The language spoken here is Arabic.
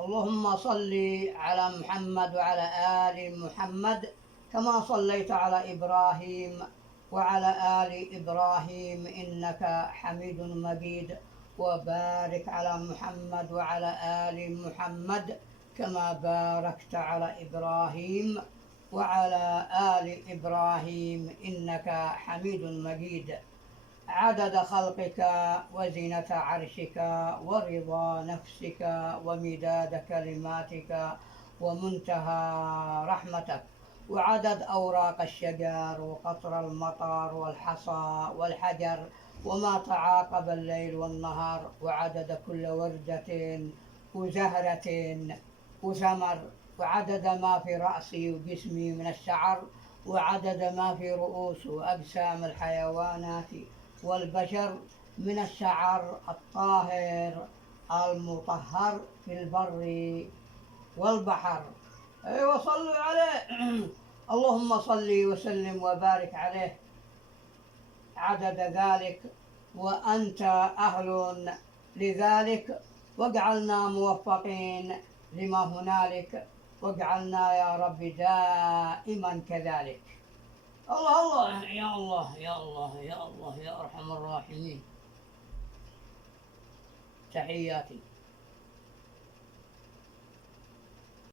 اللهم صل على محمد وعلى آل محمد كما صليت على إبراهيم وعلى آل إبراهيم إنك حميد مجيد، وبارك على محمد وعلى آل محمد كما باركت على إبراهيم وعلى آل إبراهيم إنك حميد مجيد. عدد خلقك وزنة عرشك ورضا نفسك ومداد كلماتك ومنتهى رحمتك، وعدد أوراق الشجر وقطر المطر والحصى والحجر وما تعاقب الليل والنهار، وعدد كل وردة وزهرة وثمر، وعدد ما في رأسي وجسمي من الشعر، وعدد ما في رؤوس وأجسام الحيوانات والبشر من الشعر الطاهر المطهر في البر والبحر. أيوة صلوا عليه. اللهم صل وسلم وبارك عليه عدد ذلك، وأنت أهل لذلك، واجعلنا موفقين لما هنالك، واجعلنا يا رب دائما كذلك. الله الله يا الله يا الله يا الله يا أرحم الراحمين. تحياتي.